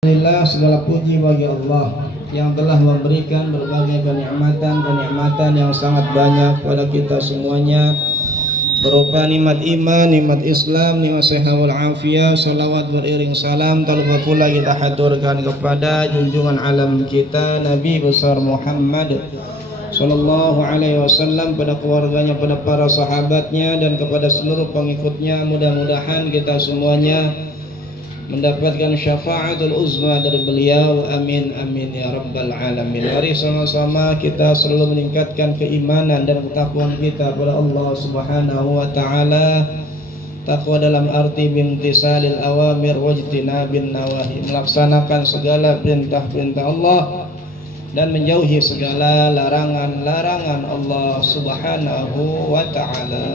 Alhamdulillah, segala puji bagi Allah yang telah memberikan berbagai kenikmatan yang sangat banyak pada kita semuanya, berupa nikmat iman, nikmat Islam, nikmat sehat wal afiat. Salawat beriring salam tak pula kita haturkan kepada junjungan alam kita Nabi besar Muhammad Sallallahu Alaihi Wasallam, pada keluarganya, pada para sahabatnya, dan kepada seluruh pengikutnya. Mudah-mudahan kita semuanya mendapatkan syafaatul uzma dari beliau. Amin amin ya rabbal alamin. Mari sama-sama kita selalu meningkatkan keimanan dan ketakwaan kita kepada Allah Subhanahu wa taala. Takwa dalam arti bimtisalil awamir wajtinabin nawahi, melaksanakan segala perintah-perintah Allah dan menjauhi segala larangan-larangan Allah Subhanahu wa taala.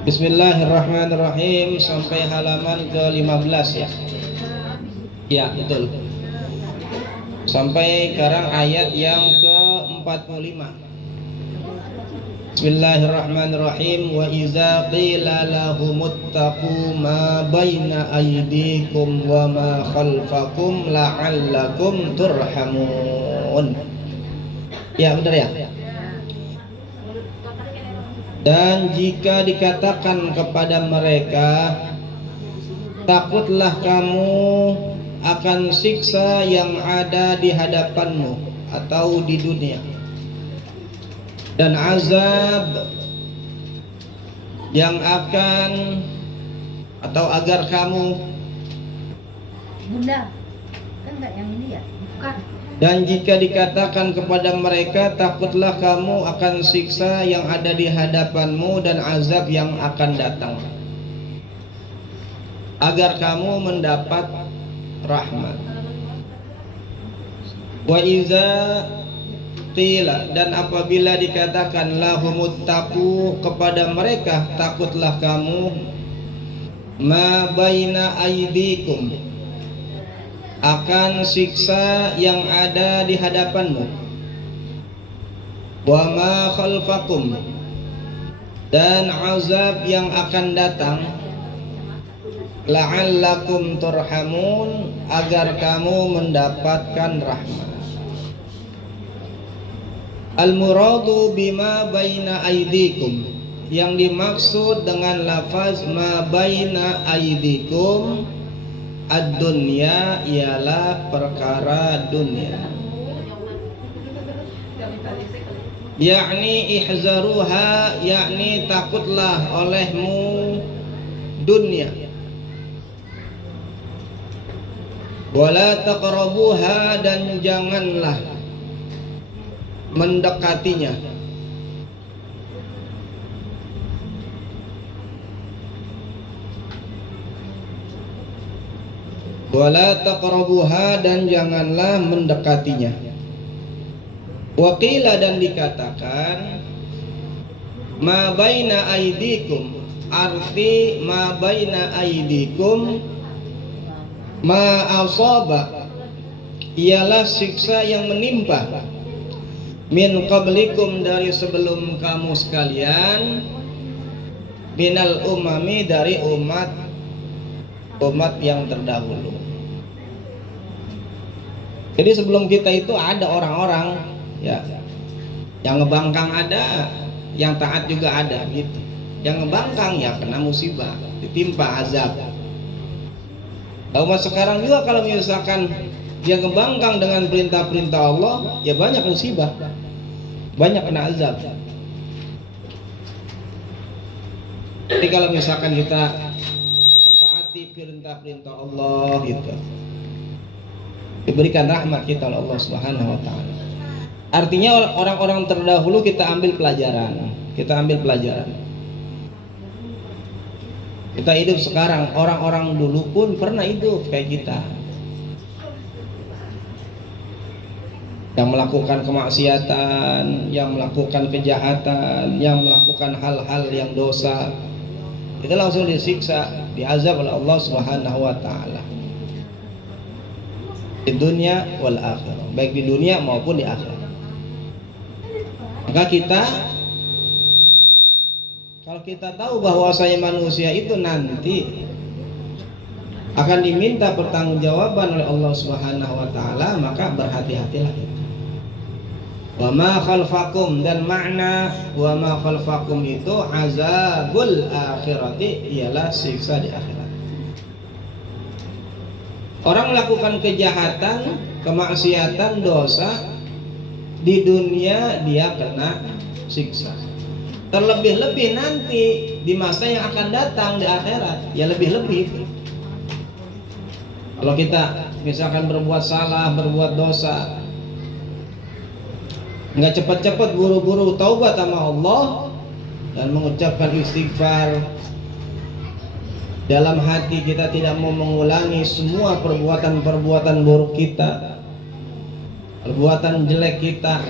Bismillahirrahmanirrahim, sampai halaman ke-15 ya. Ya, betul. Sampai sekarang ayat yang ke-45. Bismillahirrahmanirrahim. Wa iza qila lahumuttaqu ma baina aydikum wa ma khalfakum la'allakum turhamun. Ya, benar ya? Dan jika dikatakan kepada mereka, takutlah kamu akan siksa yang ada di hadapanmu atau di dunia, dan azab yang akan, atau agar kamu, Bunda, kan enggak yang ini ya? Bukan. dan jika dikatakan kepada mereka, takutlah kamu akan siksa yang ada di hadapanmu dan azab yang akan datang, agar kamu mendapat rahmat. Wa iza qila, dan apabila dikatakan lahumuttaqu kepada mereka, takutlah kamu, ma baina aidikum, akan siksa yang ada di hadapanmu, wa ma khalfakum, dan azab yang akan datang, la'allakum turhamun, agar kamu mendapatkan rahmat. Al-muradu bima baina aidikum, yang dimaksud dengan lafaz ma baina aidikum ad-dunya ialah perkara dunia, yakni ihzaruha, yakni takutlah olehmu dunia, wala taqrabuha, dan janganlah mendekatinya, wala taqrabuha, dan janganlah mendekatinya. Waqila, dan dikatakan ma baina aidikum, arti ma baina aidikum ma asaba, ialah siksa yang menimpa, min qablikum, dari sebelum kamu sekalian, minal umami, dari umat yang terdahulu. Jadi sebelum kita itu ada orang-orang ya yang ngebangkang, ada yang taat juga ada gitu. Yang ngebangkang ya kena musibah, ditimpa azab. Umat sekarang juga kalau misalkan dia ngebangkang dengan perintah-perintah Allah, ya banyak musibah, banyak kena azab. Jadi kalau misalkan kita mentaati perintah-perintah Allah gitu, diberikan rahmat kita oleh Allah Subhanahu wa taala. Artinya orang-orang terdahulu kita ambil pelajaran. Kita hidup sekarang, orang-orang dulu pun pernah hidup kayak kita, yang melakukan kemaksiatan, yang melakukan kejahatan, yang melakukan hal-hal yang dosa, itu langsung disiksa, diazab oleh Allah Subhanahu wa taala di dunia wal akhirah, baik di dunia maupun di akhirat. Maka kita, kalau kita tahu bahwasanya manusia itu nanti akan diminta pertanggungjawaban oleh Allah Subhanahu wa taala, maka berhati-hatilah kita. Wa ma khalfakum, dan makna wa ma khalfakum itu azabul akhirati, ialah siksa di akhirat. Orang melakukan kejahatan, kemaksiatan, dosa di dunia dia kena siksa. Terlebih-lebih nanti di masa yang akan datang di akhirat, ya lebih-lebih. Kalau kita misalkan berbuat salah, berbuat dosa, nggak cepat-cepat buru-buru taubat sama Allah dan mengucapkan istighfar, dalam hati kita tidak mau mengulangi semua perbuatan-perbuatan buruk kita, perbuatan jelek kita,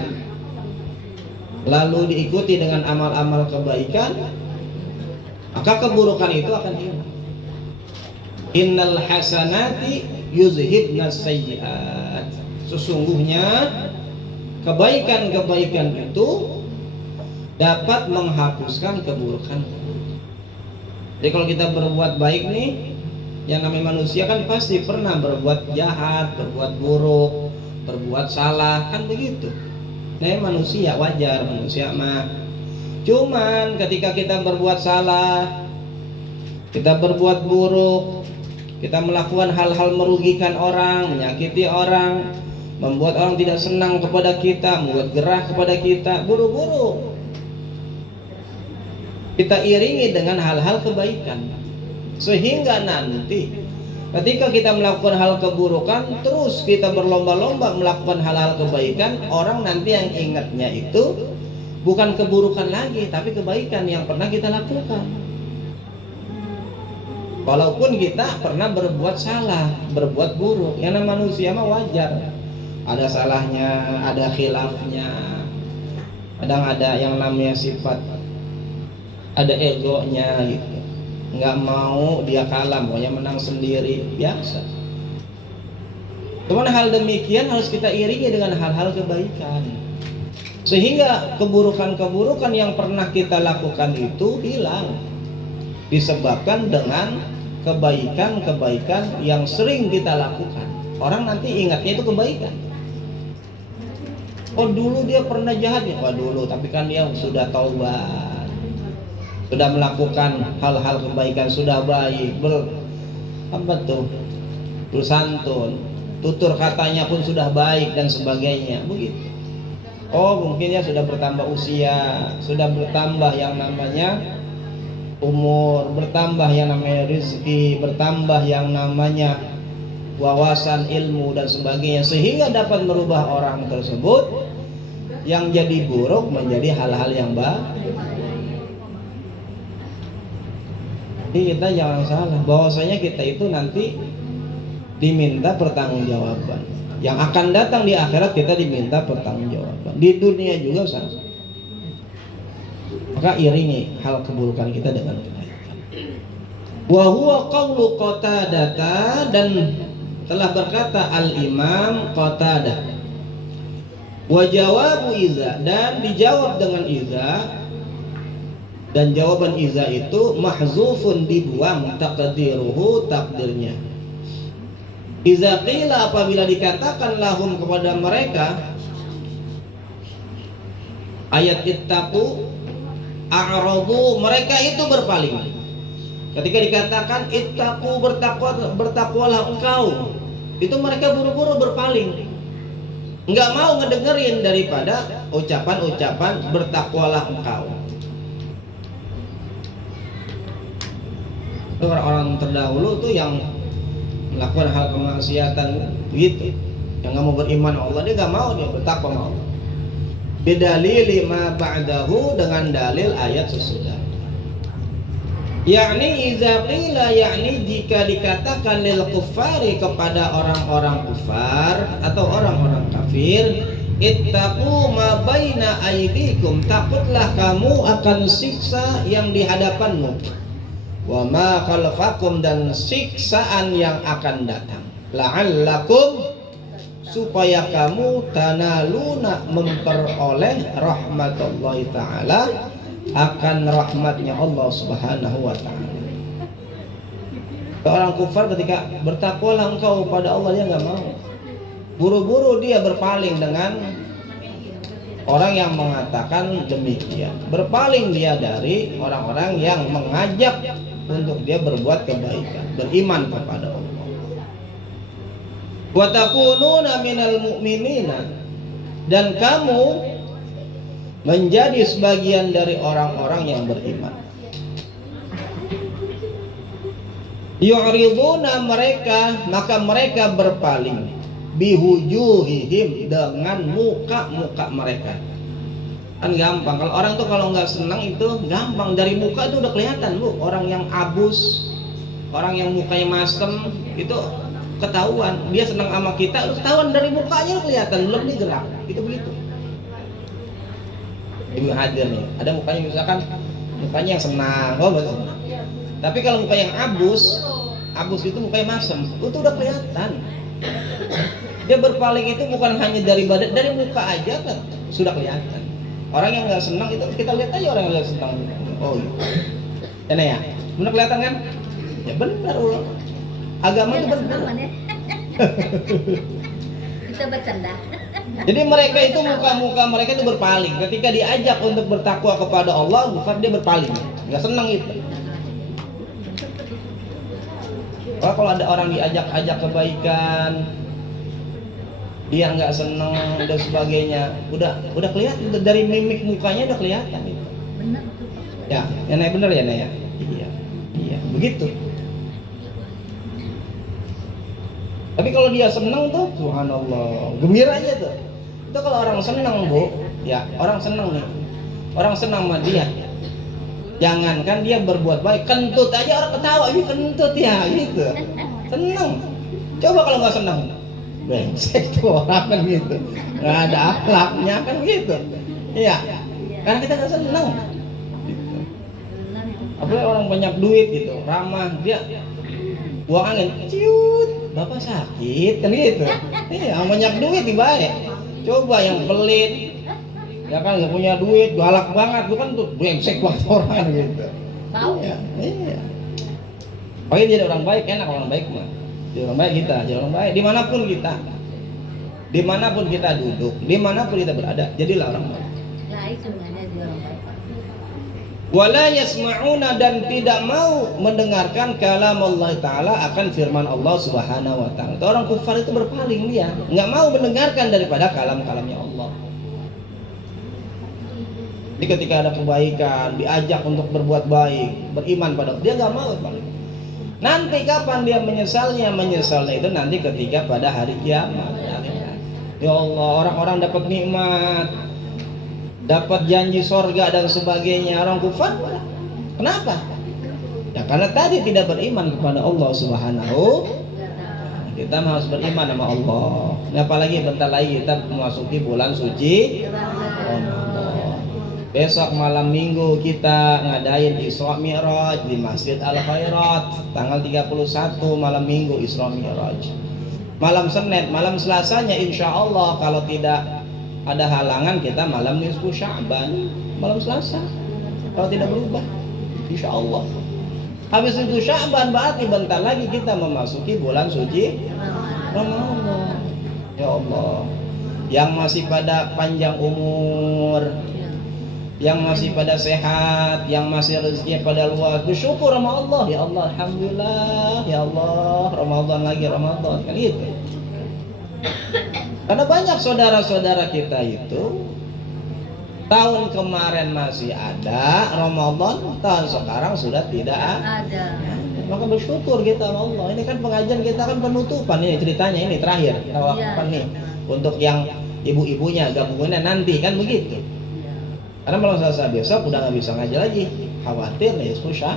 lalu diikuti dengan amal-amal kebaikan, maka keburukan itu akan hilang. Innal hasanati yuzhibnas sayyi'at. Sesungguhnya kebaikan-kebaikan itu dapat menghapuskan keburukan. Jadi kalau kita berbuat baik nih, yang namanya manusia kan pasti pernah berbuat jahat, berbuat buruk, berbuat salah, kan begitu. Nah, manusia wajar, manusia mah. Cuman ketika kita berbuat salah, kita berbuat buruk, kita melakukan hal-hal merugikan orang, menyakiti orang, membuat orang tidak senang kepada kita, membuat gerah kepada kita, buru-buru kita iringi dengan hal-hal kebaikan, sehingga nanti ketika kita melakukan hal keburukan, terus kita berlomba-lomba melakukan hal-hal kebaikan, orang nanti yang ingatnya itu bukan keburukan lagi, tapi kebaikan yang pernah kita lakukan. Walaupun kita pernah berbuat salah, berbuat buruk, yang namanya manusia mah wajar, ada salahnya, ada khilafnya, kadang ada yang namanya sifat, ada egonya gitu, nggak mau dia kalah, maunya menang sendiri, biasa. Cuman hal demikian harus kita iringi dengan hal-hal kebaikan, sehingga keburukan-keburukan yang pernah kita lakukan itu hilang, disebabkan dengan kebaikan-kebaikan yang sering kita lakukan. Orang nanti ingatnya itu kebaikan. Oh dulu dia pernah jahat ya, wah dulu, tapi kan dia sudah taubat, sudah melakukan hal-hal kebaikan, sudah baik, bersantun, tutur katanya pun sudah baik dan sebagainya, begitu. Oh mungkin ya sudah bertambah usia, sudah bertambah yang namanya umur, bertambah yang namanya rezeki, bertambah yang namanya wawasan ilmu dan sebagainya, sehingga dapat merubah orang tersebut yang jadi buruk menjadi hal-hal yang baik. Jadi kita jangan salah, bahwasanya kita itu nanti diminta pertanggungjawaban. Yang akan datang di akhirat kita diminta pertanggungjawaban. Di dunia juga sama. Maka iringi hal keburukan kita dengan kebaikan. Wa huwa qaulu Qatadah, dan telah berkata Al-Imam Qatadah. Wa jawabu iza, dan dijawab dengan iza, dan jawaban iza itu mahzufun, dibuang, taqdiruhu, takdirnya. Iza qila, apabila dikatakan lahum kepada mereka, ayat ittaqu, a'radu, mereka itu berpaling. Ketika dikatakan ittaqu, bertakwalah engkau, itu mereka buru-buru berpaling, nggak mau ngedengerin daripada ucapan-ucapan bertakwalah engkau. Orang-orang terdahulu tuh yang melakukan hal kemaksiatan gitu, yang nggak mau beriman Allah, dia nggak mau, dia bertakwa sama Allah. Bidalili ma ba'dahu, dengan dalil ayat sesudah. Yakni iza qila, yakni jika dikatakan lil kuffari, kepada orang-orang kufar atau orang-orang kafir, ittaqu ma baina aydikum, takutlah kamu akan siksa yang di hadapanmu, wa ma khalfakum, dan siksaan yang akan datang, la'allakum, supaya kamu tanaluna, memperoleh rahmatullahi ta'ala, akan rahmatnya Allah subhanahu wa ta'ala. Orang kufar ketika bertakwalah engkau pada Allah, dia nggak mau. Buru-buru dia berpaling dengan orang yang mengatakan demikian. Berpaling dia dari orang-orang yang mengajak untuk dia berbuat kebaikan, beriman kepada Allah. Wa takununa minal mu'minina, dan kamu menjadi sebagian dari orang-orang yang beriman. Yu'riduna mereka, maka mereka berpaling bihujuhihim, dengan muka-muka mereka. Kan gampang, kalau orang tuh kalau nggak senang itu gampang, dari muka itu udah kelihatan Bu. Orang yang abus, orang yang mukanya masem itu ketahuan. Dia senang sama kita, itu ketahuan dari mukanya, kelihatan, belum digerak. Itu begitu. Ibu hadir nih, ada mukanya misalkan mukanya yang senang, oh betul. Tapi kalau muka yang abus itu mukanya masem, itu udah kelihatan. Dia berpaling itu bukan hanya dari badan, dari muka aja kan sudah kelihatan. Orang yang nggak senang itu kita lihat aja, orang yang nggak senang. Oh iya. Ya, benar kelihatan kan? Ya benar. Agama itu benar. Kita bercanda. Jadi mereka itu muka-muka mereka itu berpaling. Ketika diajak untuk bertakwa kepada Allah, dia berpaling. Nggak senang itu. Kalau ada orang diajak-ajak kebaikan, dia nggak seneng dan sebagainya, udah kelihatan dari mimik mukanya, udah kelihatan itu. Benar. Ya, Nenek bener ya, Nenek ya. Iya, begitu. Tapi kalau dia seneng tuh, subhanallah, gembiranya tuh. Itu kalau orang seneng Bu, ya orang seneng nih, orang senang sama dia. Jangankan dia berbuat baik, kentut aja orang ketawa, ini kentut ya, gitu. Seneng. Coba kalau nggak seneng, brengsek tuh orang kan gitu, nggak ada akhlaknya kan gitu. Iya, karena kita nggak seneng. Gitu. Apalagi orang banyak duit gitu, ramah, dia buang angin, ciut, bapak sakit kan gitu. Iya, yang banyak duit dibaik. Coba yang pelit, ya kan nggak punya duit, galak banget, itu kan tuh brengsek banget orang gitu. Tahu? Iya. Pokoknya jadi orang baik, enak orang baik mah. Jadi orang baik kita, jadi orang baik dimanapun kita duduk, dimanapun kita berada, jadilah orang baik. Nah itu ada di orang baik. Wala yasma'una, dan tidak mau mendengarkan kalam Allah Ta'ala, akan firman Allah Subhanahu Wa Ta'ala. Orang kufar itu berpaling, dia nggak mau mendengarkan daripada kalam-kalamnya Allah. Jadi ketika ada kebaikan, diajak untuk berbuat baik, beriman pada Allah, dia nggak mau balik. Nanti kapan dia menyesalnya? Menyesalnya itu nanti ketika pada hari kiamat. Ya Allah, orang-orang dapat nikmat, dapat janji sorga dan sebagainya. Orang kufar, kenapa? Ya karena tadi tidak beriman kepada Allah Subhanahu. Kita harus beriman sama Allah. Apalagi bentar lagi kita memasuki bulan suci Ramadan. Besok malam minggu kita ngadain Isra Mi'raj di Masjid Al Khairat, tanggal 31 malam minggu Isra Mi'raj. Malam Senin, malam Selasanya insya Allah kalau tidak ada halangan kita malam nisfu Sya'ban, malam Selasa. Kalau tidak berubah, insya Allah. Habis itu Sya'ban berarti bentar lagi kita memasuki bulan suci Ramadan. Ya Allah, yang masih pada panjang umur, yang masih pada sehat, yang masih rezekinya pada luas, bersyukur sama Allah. Ya Allah, alhamdulillah, ya Allah, Ramadan lagi, Ramadan kan gitu. Karena banyak saudara-saudara kita itu tahun kemarin masih ada Ramadan, tahun sekarang sudah tidak ada. Maka bersyukur kita sama Allah. Ini kan pengajian kita kan penutupan ini ceritanya, ini terakhir kita waktukan nih untuk yang ibu-ibunya gabungannya nanti kan begitu. Karena malam Selasa besok udah nggak bisa ngaji lagi, khawatir nih susah.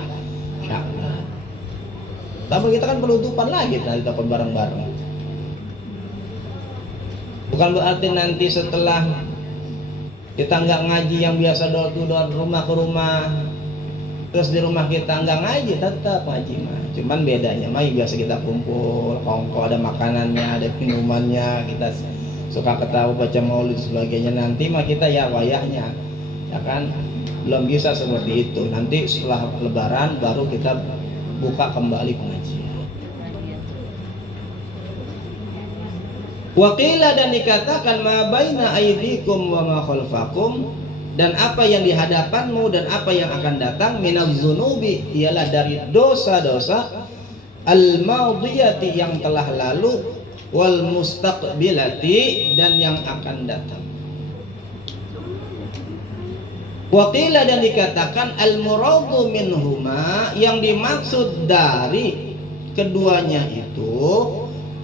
Tapi kita kan penutupan lagi, nanti dapat bareng-bareng. Bukan berarti nanti setelah kita nggak ngaji yang biasa door to door, rumah ke rumah, terus di rumah kita nggak ngaji, tetap ngaji mah. Cuman bedanya mah biasa kita kumpul, kongko, ada makanannya, ada minumannya, kita suka ketawa, baca maulid sebagainya. Nanti mah kita ya wayahnya, ya kan belum bisa seperti itu. Nanti setelah lebaran baru kita buka kembali pengajian. Waqila, dan dikatakan ma baina aidikum wa ma khalfakum, dan apa yang di hadapanmu dan apa yang akan datang, minaz zunubi, ialah dari dosa-dosa, al madiyati, yang telah lalu, wal mustaqbilati, dan yang akan datang. Waqila, dan dikatakan al muradu minhuma, yang dimaksud dari keduanya itu,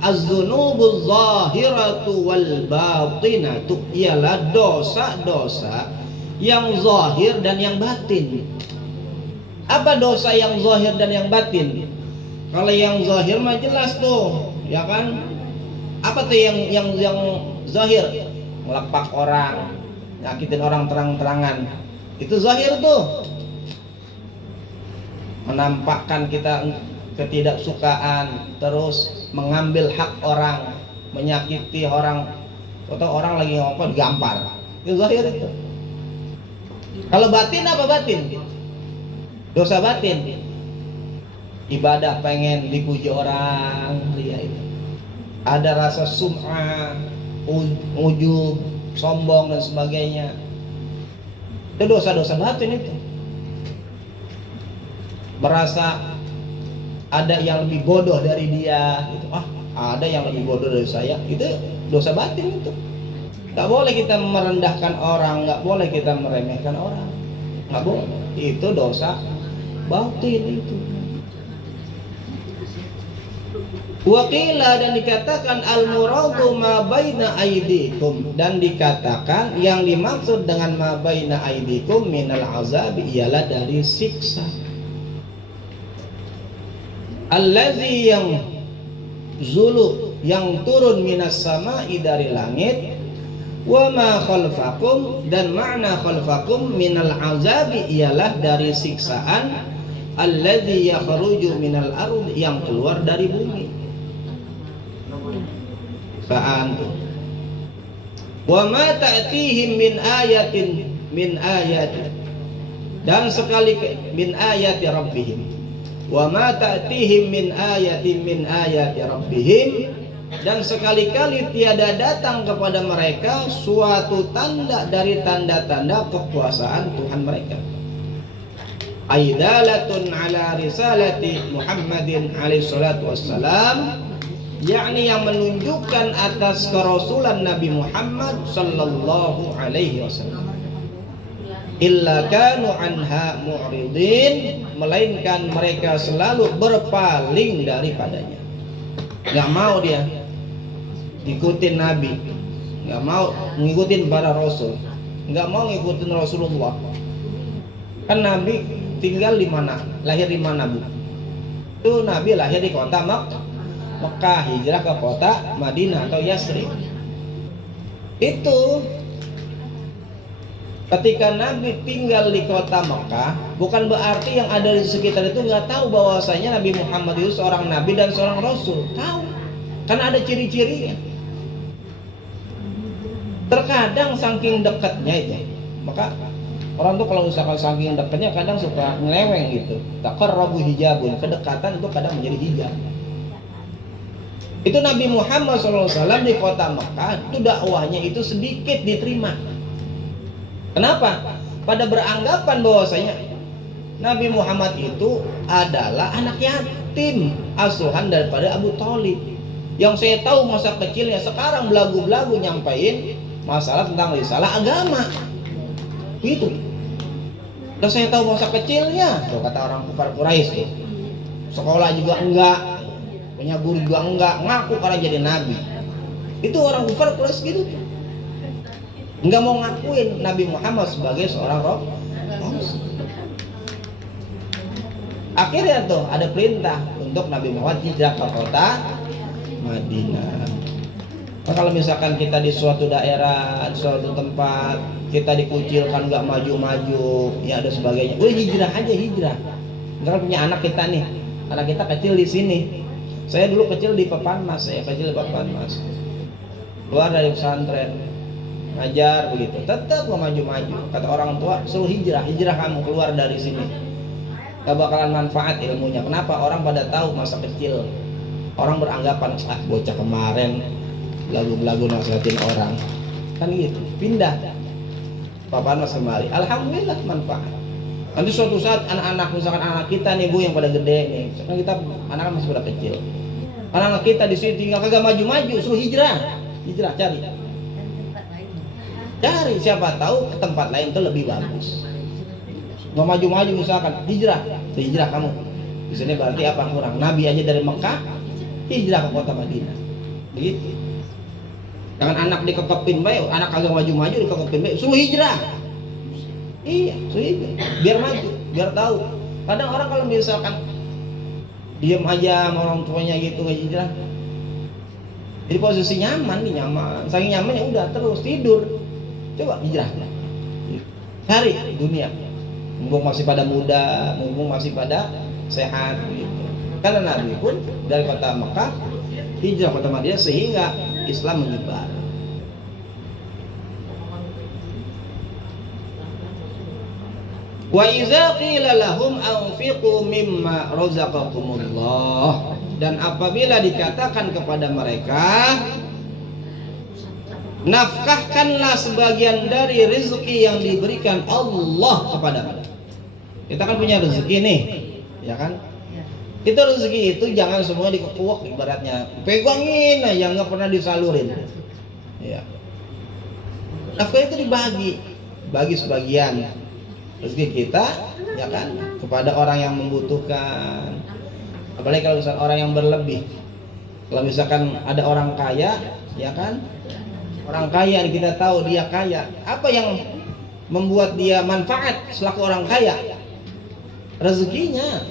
az-dzunubuz zahiratu wal batinatu, ialah dosa-dosa yang zahir dan yang batin. Apa dosa yang zahir dan yang batin? Kalau yang zahir mah jelas tuh, ya kan? Apa tuh yang zahir? Melepak orang, nyakitin orang terang-terangan. Itu zahir tuh. Menampakkan kita ketidaksukaan, terus mengambil hak orang, menyakiti orang, atau orang lagi ngomong digampar. Itu zahir itu. Kalau batin, apa batin? Dosa batin. Ibadah pengen dipuji orang, dia itu. Ada rasa sum'ah, ujub, sombong dan sebagainya. Itu dosa-dosa batin itu. Merasa ada yang lebih bodoh dari dia, gitu. Ada yang lebih bodoh dari saya, itu dosa batin itu. Gak boleh kita merendahkan orang, gak boleh kita meremehkan orang, gak boleh. Itu dosa batin itu. Waqila, dan dikatakan al muradu ma baina aidikum, dan dikatakan yang dimaksud dengan ma baina aidikum minal azab, ialah dari siksa. Allazi, yang zulu, yang turun minas sama'i, dari langit, wa ma khalfakum, dan makna khalfakum minal azabi, ialah dari siksaan, allazi yakhruju minal ard, yang keluar dari bumi. Fa'an, wa ma ta'tihim min ayatin min ayatin, dan sekali min ayati rabbihim, wa ma ta'tihim min ayatin min ayati rabbihim, dan sekali-kali tiada datang kepada mereka suatu tanda dari tanda-tanda kekuasaan Tuhan mereka. Aidalatun ala risalati Muhammadin alaihi salatu wassalam, yakni yang menunjukkan atas kerasulan Nabi Muhammad sallallahu alaihi wasallam. Illa kanu anha mu'ridin, melainkan mereka selalu berpaling daripadanya. Gak mau dia ngikutin Nabi, gak mau ngikutin para Rasul, gak mau ngikutin Rasulullah. Kan Nabi tinggal di mana? Lahir di mana, Bu? Itu Nabi lahir di kota Mekah, hijrah ke kota Madinah atau Yasrib. Itu ketika Nabi tinggal di kota Mekah, bukan berarti yang ada di sekitar itu nggak tahu bahwasanya Nabi Muhammad itu seorang Nabi dan seorang Rasul. Tahu, karena ada ciri-cirinya. Terkadang saking dekatnya itu, maka orang tuh kalau misalkan saking dekatnya kadang suka ngeleweng gitu. Taqarrabu hijabun, kedekatan itu kadang menjadi hijab. Itu Nabi Muhammad SAW di kota Mekah itu dakwahnya itu sedikit diterima. Kenapa? Pada beranggapan bahwasanya Nabi Muhammad itu adalah anak yatim asuhan daripada Abu Thalib. Yang saya tahu masa kecilnya, sekarang belagu-belagu nyampein masalah tentang risalah agama. Gitu. Dan saya tahu masa kecilnya, tuh kata orang kufar Quraisy tuh. Sekolah juga enggak, punya guru juga enggak, ngaku karena jadi nabi. Itu orang kufar Quraisy gitu. Enggak mau ngakuin Nabi Muhammad sebagai seorang rasul. Akhirnya tuh ada perintah untuk Nabi Muhammad hijrah ke kota Madinah. Nah, kalau misalkan kita di suatu daerah, di suatu tempat, kita dikucilkan, nggak maju-maju, ya ada sebagainya. Udah hijrah aja, hijrah. Misalkan punya anak kita nih, anak kita kecil di sini. Saya dulu kecil di Pepanmas, keluar dari pesantren, ngajar begitu, tetap nggak maju-maju. Kata orang tua, suruh hijrah kamu keluar dari sini. Gak bakalan manfaat ilmunya. Kenapa? Orang pada tahu masa kecil. Orang beranggapan, bocah kemarin lagu-lagu nasihatin orang kan gitu, pindah papan mas kembali, alhamdulillah manfaat. Nanti suatu saat anak-anak, misalkan anak kita nih Bu yang pada gede nih, kan kita anak kan masih pada kecil, anak-anak kita di sini tinggal kagak maju-maju, suruh hijrah cari siapa tahu ke tempat lain itu lebih bagus. Nggak maju-maju, misalkan hijrah kamu di sini, berarti apa kurang? Nabi aja dari Mekah hijrah ke kota Madinah begitu. Jangan anak dikekepin baik, anak kagak maju-maju dikekepin baik, suruh hijrah. Iya, suruh hijrah biar maju, biar tahu. Kadang orang kalau misalkan diam aja sama orang tuanya gitu nggak hijrah, jadi posisi nyaman saking nyaman ya udah terus tidur. Coba hijrah, cari dunia, mumpung masih pada muda, mumpung masih pada sehat gitu. Karena Nabi pun dari kota Mekah hijrah kota Madinah sehingga Islam menyebar. Wa iza qila lahum anfiqu mimma razaqakumullah, dan apabila dikatakan kepada mereka nafkahkanlah sebagian dari rezeki yang diberikan Allah kepada mereka. Kita kan punya rezeki nih, ya kan? Itu rezeki itu jangan semua dikekuak, ibaratnya pegangin aja nggak pernah disalurin. Ya. Nafkah itu bagi sebagian rezeki kita, ya kan, kepada orang yang membutuhkan. Apalagi kalau misalkan orang yang berlebih. Kalau misalkan ada orang kaya, ya kan, orang kaya kita tahu dia kaya. Apa yang membuat dia manfaat selaku orang kaya? Rezekinya.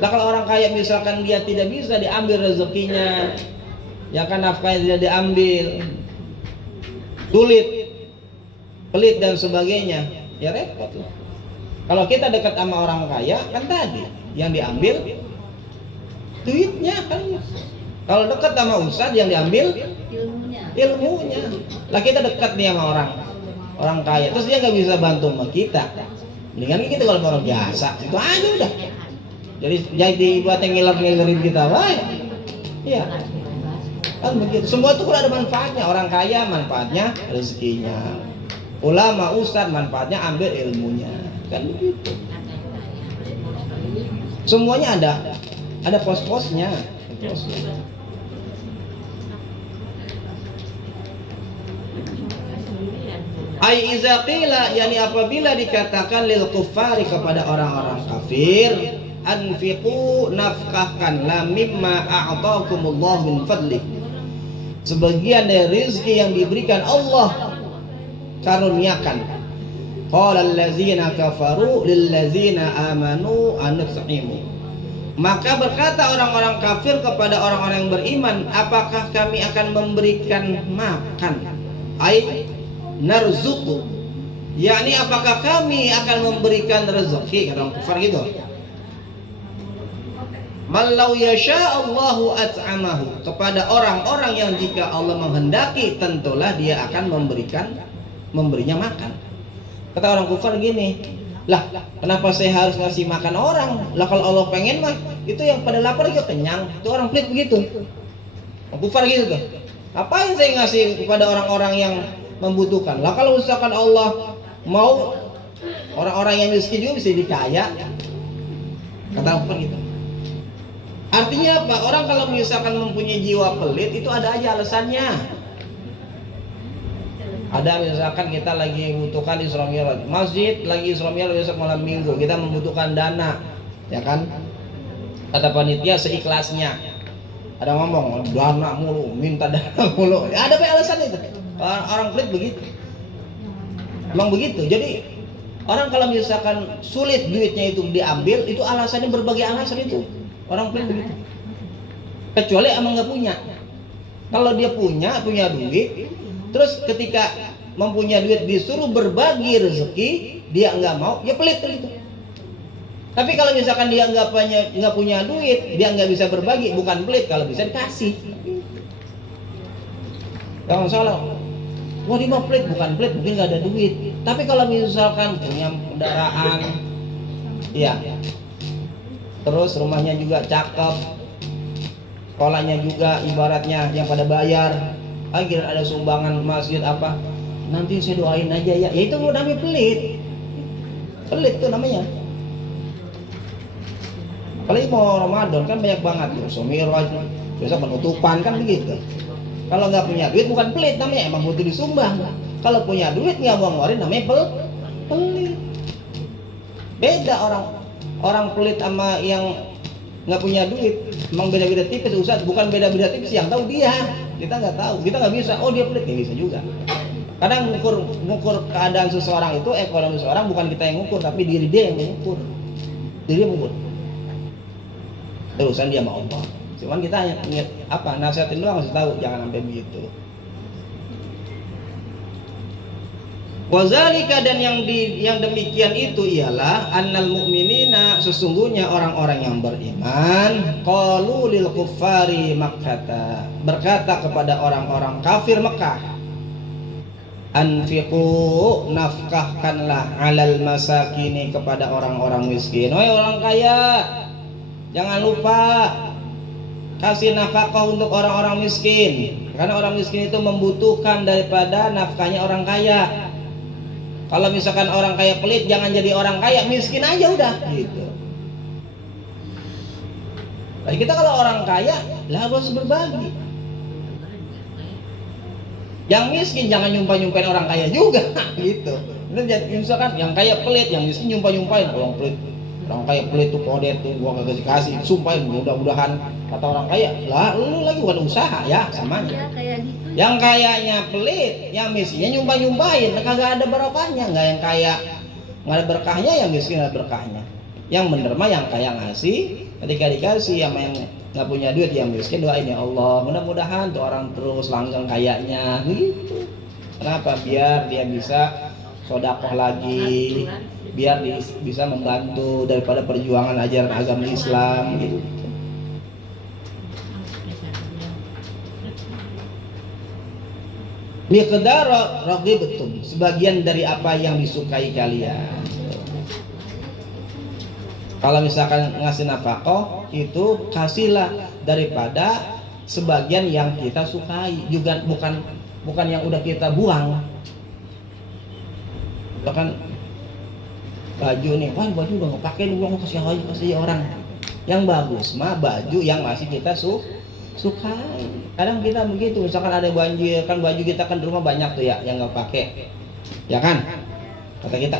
Lah kalau orang kaya misalkan dia tidak bisa diambil rezekinya, ya kan, nafkahnya tidak diambil, sulit, pelit dan sebagainya, ya repot lah. Kalau kita dekat sama orang kaya kan tadi yang diambil duitnya kan. Kalau dekat sama ustadz yang diambil ilmunya. Lah kita dekat nih sama orang kaya, terus dia nggak bisa bantu sama kita. Mendingan kita kalau orang biasa itu aja udah. Jadi buat yang ngiler-ngilerin kita, wah, iya, kan begitu. Semua itu ada manfaatnya. Orang kaya manfaatnya rezekinya, ulama ustadz manfaatnya ambil ilmunya, kan begitu. Semuanya ada pos-posnya. Ai iza qila, yani apabila dikatakan lil kuffari kepada orang-orang kafir, anfiqu nafkahkanlah mimma a'taakumullah min fadlih, sebagian dari rezeki yang diberikan Allah karuniakan. Qala allazina kafaru lil ladzina amanu anut'imu, maka berkata orang-orang kafir kepada orang-orang yang beriman, apakah kami akan memberikan makan? Ai narzuqu, yakni apakah kami akan memberikan rezeki, kata orang kafir gitu. Malau yasha Allahu at'amahu, kepada orang-orang yang jika Allah menghendaki tentulah dia akan memberinya makan. Kata orang kafir gini, lah kenapa saya harus ngasih makan orang? Lah kalau Allah pengen mah itu yang pada lapar juga kenyang. Itu orang pelit begitu. Orang kafir gitu tuh. Apain saya ngasih kepada orang-orang yang membutuhkan? Lah kalau misalkan Allah mau orang-orang yang miskin juga bisa dikaya. Kata orang kafir gitu. Artinya apa? Orang kalau misalkan mempunyai jiwa pelit itu ada aja alasannya. Ada misalkan kita lagi membutuhkan Isra Mi'raj, masjid lagi Isra Mi'raj besok malam minggu, kita membutuhkan dana, ya kan? Kata panitia seikhlasnya. Ada ngomong dana mulu, minta dana mulu. Ya, ada alasan itu. Orang pelit begitu. Emang begitu. Jadi orang kalau misalkan sulit duitnya itu diambil, itu alasannya berbagai alasan itu. Orang pelit begitu. Kecuali emang nggak punya. Kalau dia punya duit, terus ketika mempunyai duit disuruh berbagi rezeki, dia nggak mau, ya pelit gitu. Tapi kalau misalkan dia nggak punya duit, dia nggak bisa berbagi, bukan pelit, kalau bisa dikasih. Jangan salah. Wah dia mah pelit, bukan pelit, mungkin nggak ada duit. Tapi kalau misalkan punya kendaraan, ya, terus rumahnya juga cakep, sekolahnya juga ibaratnya yang pada bayar, akhirnya ada sumbangan masjid apa, nanti saya doain aja ya, itu namanya pelit. Pelit tuh namanya. Apalagi mau Ramadan kan banyak banget tuh, Somiraj, biasa penutupan kan begitu. Kalau nggak punya duit bukan pelit namanya, emang butuh disumbang. Kalau punya duit nggak mau ngeluarin namanya pelit. Beda orang pelit sama yang nggak punya duit, emang beda-beda tipis Ustaz, bukan beda-beda tipis, yang tahu dia, kita nggak tahu, kita nggak bisa, oh dia pelit, nggak bisa juga. Kadang ngukur keadaan seseorang itu, ekonomi seseorang bukan kita yang ngukur, tapi diri dia yang mengukur, diri dia mengukur. Urusan dia sama Allah. Cuman kita hanya nasihatin doang, kasih tahu jangan sampai begitu. Wazalika, dan yang demikian itu ialah annal mu'minina, sesungguhnya orang-orang yang beriman, qalu lil kuffari Makkah, berkata kepada orang-orang kafir Mekah, anfiqu, nafkahkanlah, alal masakini, kepada orang-orang miskin. Wahai orang kaya, jangan lupa kasih nafkah untuk orang-orang miskin, karena orang miskin itu membutuhkan daripada nafkahnya orang kaya. Kalau misalkan orang kaya pelit, jangan jadi orang kaya, miskin aja udah gitu. Tapi kita kalau orang kaya lah harus berbagi. Yang miskin jangan nyumpah-nyumpahin orang kaya juga gitu. Misalkan yang kaya pelit, yang miskin nyumpah-nyumpahin. Orang kaya pelit tuh kode tuh gua kagak kasih, sumpahin mudah-mudahan kata orang kaya. Lah lu lagi bukan usaha ya samanya. Ya, kayak gitu. Yang kayanya pelit, yang miskinnya nyumpah-nyumpahin, kagak ada barokahnya. Enggak yang kaya enggak ada berkahnya, yang miskin ada berkahnya. Yang bener mah yang kaya ngasih, ketika dikasih sama yang nggak punya duit, yang miskin doain ya Allah, mudah-mudahan tuh orang terus langgeng kayaknya gitu. Kenapa? Biar dia bisa sodakoh lagi, biar dia bisa membantu daripada perjuangan ajaran agama Islam gitu. Miqdar raghibtum, sebagian dari apa yang disukai kalian. Kalau misalkan ngasih nafkah, itu kasihlah daripada sebagian yang kita sukai, juga bukan yang udah kita buang. Bahkan baju nih, wah baju udah nggak pakai, lu kasih orang. Yang bagus mah baju yang masih kita sukai. Kadang kita begitu, misalkan ada banjir, kan baju kita kan di rumah banyak tuh ya yang nggak pakai, ya kan? Kata kita,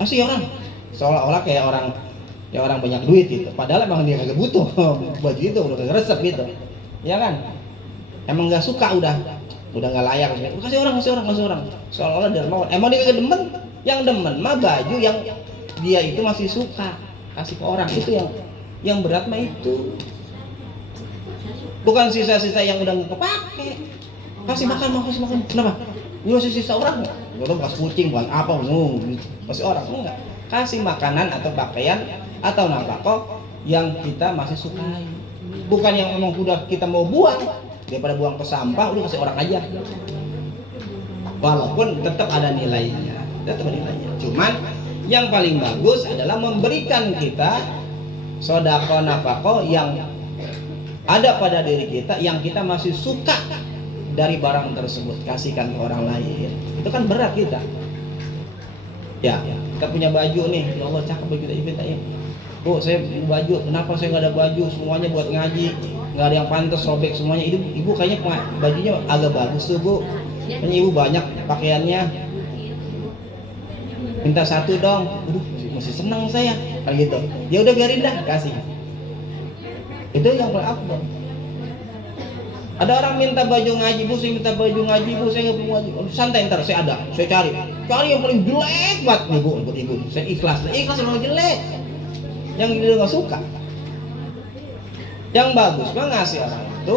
kasih orang, seolah-olah kayak orang banyak duit gitu. Padahal emang dia kagak butuh baju itu, udah kagak resep gitu, ya kan? Emang nggak suka, udah nggak layak. Kasih orang, seolah-olah dermawan. Emang dia kagak demen. Yang demen mah baju yang dia itu masih suka, kasih ke orang, itu yang berat mah itu. Bukan sisa-sisa yang udah nggak kepake. Kasih makan. Kenapa? Ini masih sisa orang. Udah kasih kucing, bukan apa, kasih orang enggak. Kasih makanan atau pakaian atau nafkah yang kita masih sukai. Bukan yang memang udah kita mau buang, daripada buang ke sampah, udah kasih orang aja. Walaupun tetap ada nilainya, Cuman yang paling bagus adalah memberikan kita sedekah nafkah yang ada pada diri kita, yang kita masih suka dari barang tersebut, kasihkan ke orang lain. Itu kan berat kita. Ya, kita punya baju nih, ya Allah cakep baju kita ya. Bu, saya baju, kenapa saya nggak ada baju? Semuanya buat ngaji, nggak ada yang pantas, sobek semuanya. Ibu kayaknya bajunya agak bagus tuh Bu. Kayaknya ibu banyak pakaiannya. Minta satu dong. Masih senang saya, kan gitu. Ya udah biarin dah, kasih. Itu yang paling afdal. Ada orang minta baju ngaji, Bu, saya minta baju ngaji, Bu, saya nggak punya baju. Santai, ntar saya cari yang paling jelek banget nih Bu, untuk ibu. Saya ikhlas kalau jelek, yang dia nggak suka. Yang bagus mah ngasih orang itu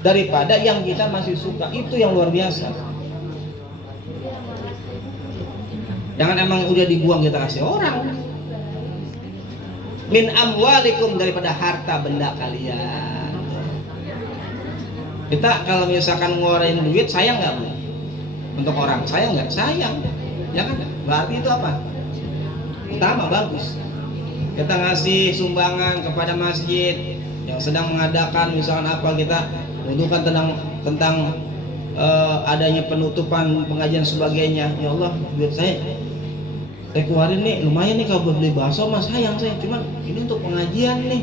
daripada yang kita masih suka, itu yang luar biasa. Jangan emang udah dibuang kita kasih orang. Min amwalikum, daripada harta benda kalian. Kita kalau misalkan ngeluarin duit, sayang nggak Bu? Untuk orang sayang nggak? Sayang, ya kan? Berarti itu apa? Utama, bagus. Kita ngasih sumbangan kepada masjid, ya yang sedang mengadakan misalkan apa kita membutuhkan tentang adanya penutupan pengajian sebagainya, ya Allah biar saya keluarin nih lumayan nih kalau beli bakso mas, sayang saya, cuman ini untuk pengajian nih,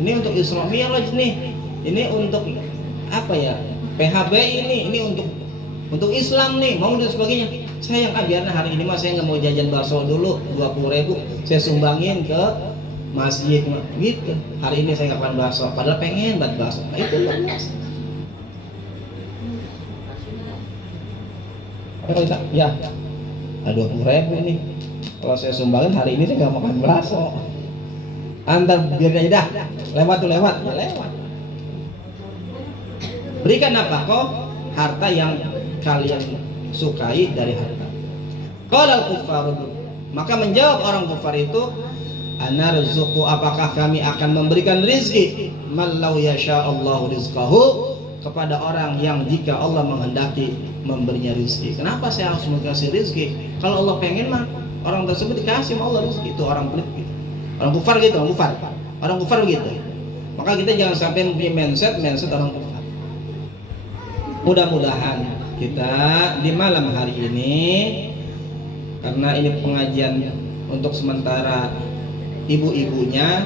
ini untuk Isra Mi'raj nih, ini untuk apa ya, PHB ini untuk Islam nih, mau dan sebagainya. Sayang biar hari ini mas saya nggak mau jajan bakso dulu 20.000, saya sumbangin ke masjid gitu. Hari ini saya nggak makan bakso, padahal pengen banget bakso. Nah, itu luar biasa. Ya, 20.000 nih. Kalau saya sumbangin hari ini saya nggak makan bakso. Antar biar aja dah, lewat ya lewat. Berikan apa kok? Harta yang kalian sukai dari harta. Qala al-kuffar, maka menjawab orang kufar itu, anarzuqu, apakah kami akan memberikan rizki, mallau yasha'allahu rizqahu, kepada orang yang jika Allah menghendaki memberinya rizki. Kenapa saya harus mengasih rizki? Kalau Allah pengen mah orang tersebut dikasih sama Allah rizki. Itu orang pelit gitu. Orang kufar gitu, orang kufar begitu. Maka kita jangan sampai punya mindset orang kufar. Mudah-mudahan kita di malam hari ini, karena ini pengajian untuk sementara ibu-ibunya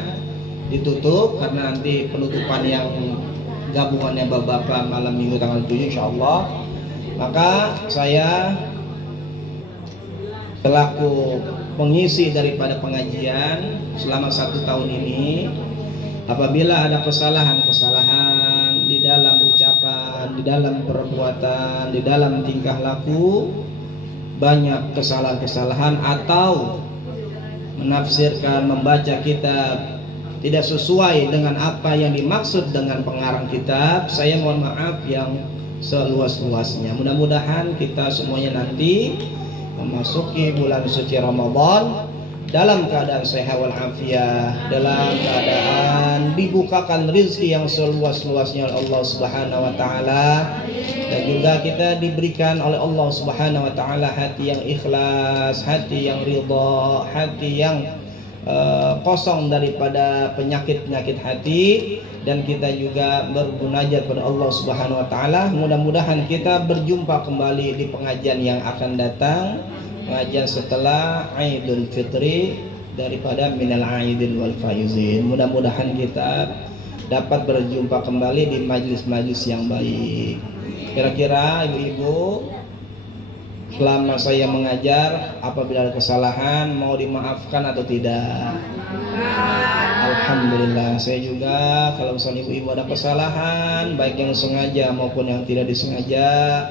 ditutup, karena nanti penutupan yang gabungannya bapak-bapak malam minggu tanggal 7 insyaallah. Maka saya selaku pengisi daripada pengajian selama 1 tahun ini, apabila ada kesalahan di dalam ucapan, di dalam perbuatan, di dalam tingkah laku, banyak kesalahan-kesalahan atau menafsirkan, membaca kitab tidak sesuai dengan apa yang dimaksud dengan pengarang kitab, saya mohon maaf yang seluas-luasnya. Mudah-mudahan kita semuanya nanti memasuki bulan suci Ramadan dalam keadaan sehat walafiat, dalam keadaan dibukakan rezeki yang seluas-luasnya oleh Allah Subhanahu wa taala, dan juga kita diberikan oleh Allah Subhanahu wa taala hati yang ikhlas, hati yang ridha, hati yang kosong daripada penyakit-penyakit hati, dan kita juga bermunajat kepada Allah Subhanahu wa taala. Mudah-mudahan kita berjumpa kembali di pengajian yang akan datang, pengajian setelah Idul Fitri daripada minal aidil wal faizin. Mudah-mudahan kita dapat berjumpa kembali di majlis-majlis yang baik. Kira-kira ibu-ibu, selama saya mengajar, apabila ada kesalahan mau dimaafkan atau tidak? Alhamdulillah. Saya juga kalau misalnya ibu-ibu ada kesalahan, baik yang sengaja maupun yang tidak disengaja,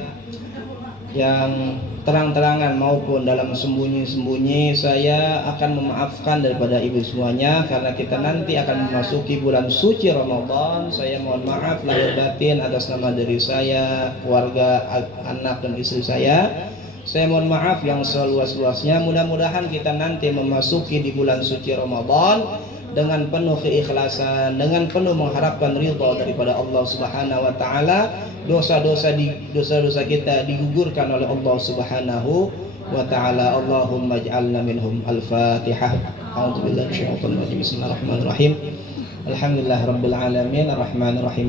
yang terang-terangan maupun dalam sembunyi-sembunyi, saya akan memaafkan daripada ibu semuanya, karena kita nanti akan memasuki bulan suci Ramadan. Saya mohon maaf lahir batin atas nama diri saya, keluarga, anak dan istri saya. Saya mohon maaf yang seluas-luasnya. Mudah-mudahan kita nanti memasuki di bulan suci Ramadan dengan penuh keikhlasan, dengan penuh mengharapkan ridha daripada Allah Subhanahu wa taala. Dosa-dosa kita digugurkan oleh Allah Subhanahu wa taala. Allahumma ij'alna minhum. Al-Fatihah. A'udzubillahi minasyaitonir rajim. Bismillahirrahmanirrahim. Alhamdulillahirabbil alamin, arrahmanirrahim.